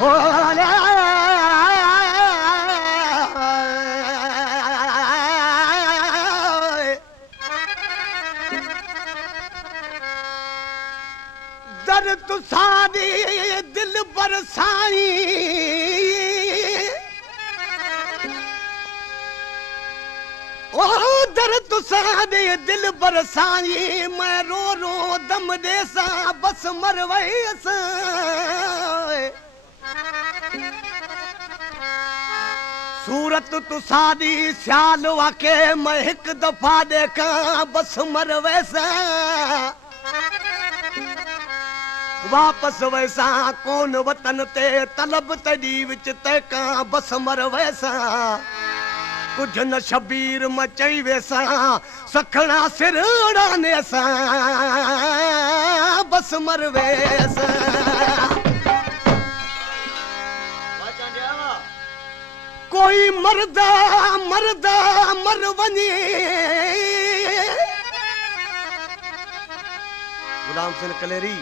हो दर तुसादी दिल बरसाई ओ दर तुसादी दिल बरसाई मैं रो रो दम देसा बस मरवैस सूरत तुसादी सियाल वाके मैं एक दफा देखा बस मरवैसा वापस वैसा कौन वतन ते तलब तड़ी विच तैका बस मर वैसा कुछ न शबीर मचई वैसा सखना सिर उड़ाने सा बस मर वैसा कोई मरदा मरदा मर वने गुलाम सिंह कलेरी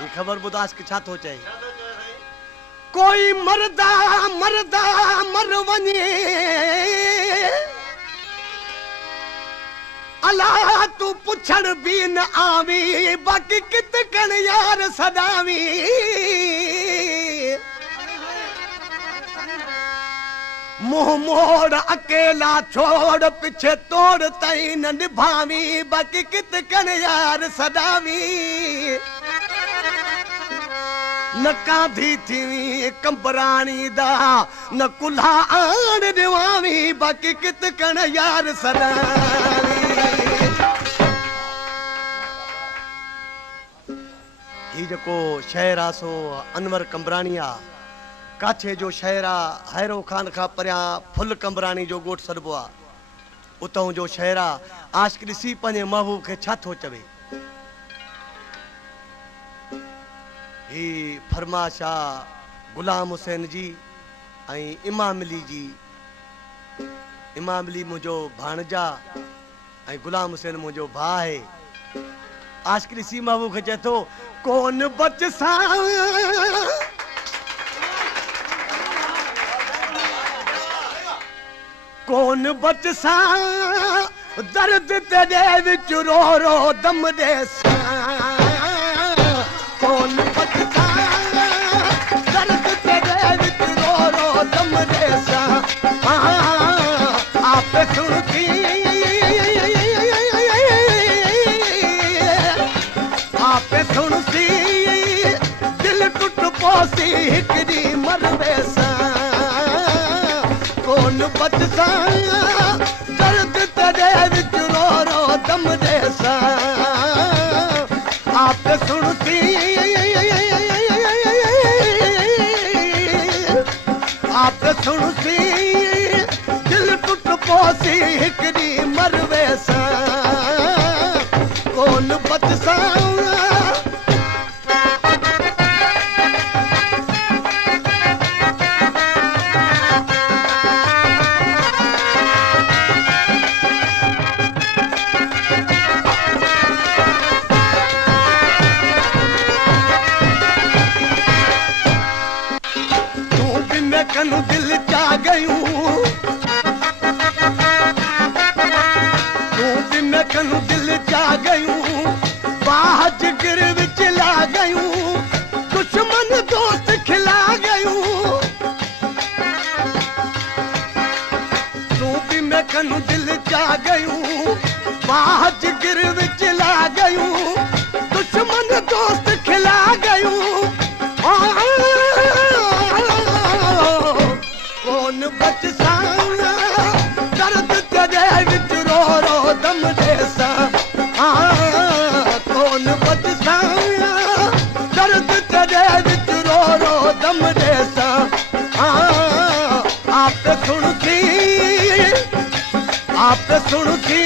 ये खबर बुदास के छा थो चई कोई मरदा मरदा मर वने अला तू पुछड़ भी न आवी बाकी कित कण यार सदावी मुंह मोड़ अकेला छोड़ पीछे तोड़ तई न निभावी बाकी कित कण यार सदावी न कांधी थी कंबरानी दा न कुल्हा आण दिवावी बाकी कित कण यार सदावी ही जको शहर आ सो अनवर कंबरानिया काछे जो शहर आ हैरो खान खा परिया फुल कंबरानी जो गोठ सॾबो आ उतों जो शहर आ आशिक ॾिसी पंहिंजे महबूब खे छा थो चवे ही फरमाशा गुलाम हुसैन जी ऐं इमाम अली जी इमाम अली मुंहिंजो भाणजा ऐं गुलाम हुसैन मुंहिंजो भाउ आहे आशिक ॾिसी महबूब खे चए थो कौन बच सा कौन बच सा दर्द तेरे विच रो रो दम दे सा कौन बच सा दर्द तेरे विच रो रो दम दे सा आप सुनती आप सुनती दिल टुट पोसी हिकड़ी मरवे सा कौन बच सा दर्द तेरे विच रो रो दम दे सा आप सुनती आप सुनती दिल टुट पोसी हिकड़ी मरवे सा कौन बच सा कनु दिल चा गयूं तू दिन कनु दिल चा गयूं बाज गिर विच ला गयूं दुश्मन दोस्त खिला गयूं तू दिन कनु दिल चा गयूं बाज गिर विच ला गयूं दुश्मन दोस्त खिला गयूं कौन बच सा दर्द तेरे विच रो रो दम दे सा कौन बच सा दर्द तेरे विच रो रो दम दे सा आप सुनती आप सुनती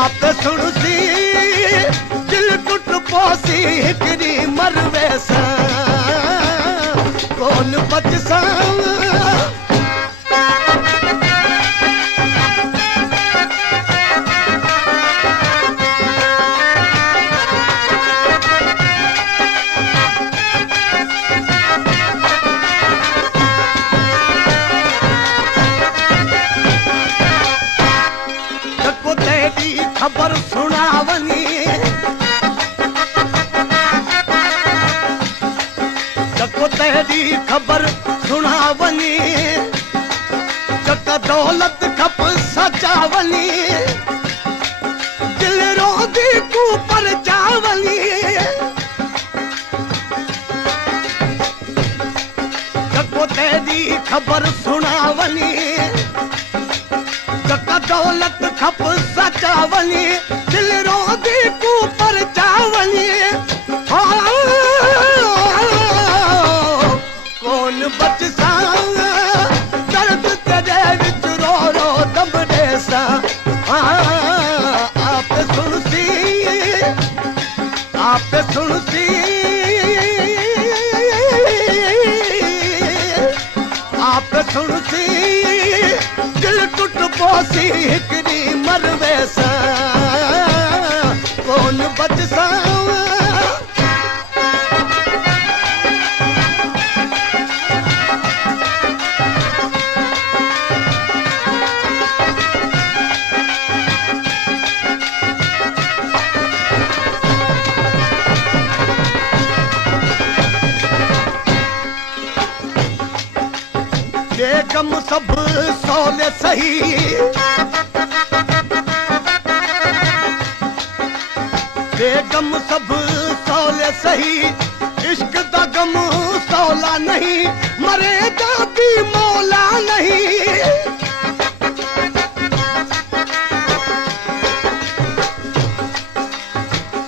आप सुनती दिल टुट पोसी हिकड़ी मरवे सा कौन बच सा सुनावनी जको तेरी खबर सुनावनी जका दौलत खप सजावनी दिल रोदी को पर जावनी जको तेरी खबर सुनावनी जका दौलत खप सजावनी दिल रोदी को पर जावनी कौन बच सा दर्द तेरे विच रो रो दम देसा आप सुनसी आप सुनसी दिल टूट पोसी हिकड़ी मरवे सा कौन बच सा बेगम सब सौले सही बेगम सब सौले सही इश्क दा गम सौला नहीं मरे दा भी मौला नहीं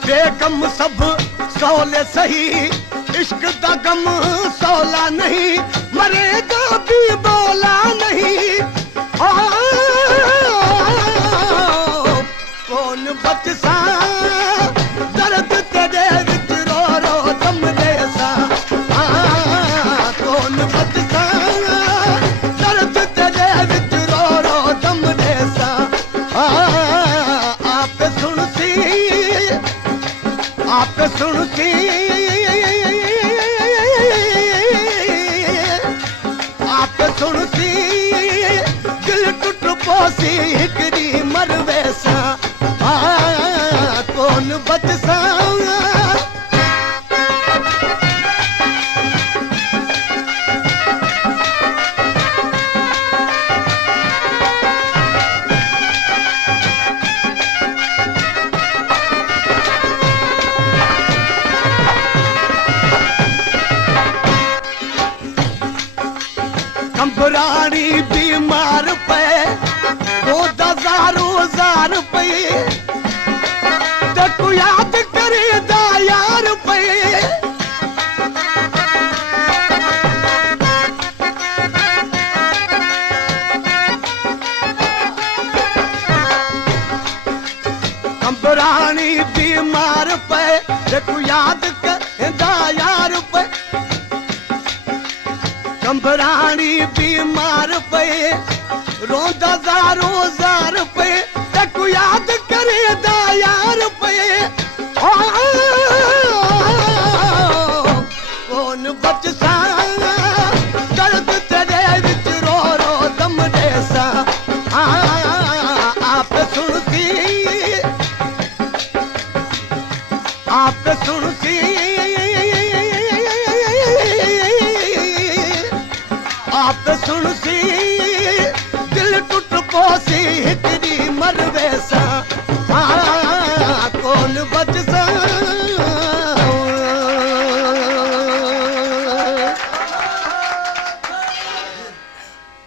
बेगम सब सौले सही इश्क दा गम सौला नहीं मरे दा भी बोला नहीं कौन बच सा दर्द तेरे विच रो रो दम देसा कौन बच सा दर्द तेरे विच रो रो दम देसा आप सुनसी सुनसी दिल टूट पोसी हिकड़ी मरवे सा कौन बच सा कंबरानी बीमार पे 2000 पे तू याद करे दा यार पे कंबरानी बीमार पे तू याद करे दा यार पे कंबरानी बीमार पे रोंदा जार पे तू याद करे दा यार पे कौन बच सा दर्द तेरे विच रो रो दम देसा आप सुनसी आप सुनसी दिल टूट पोसी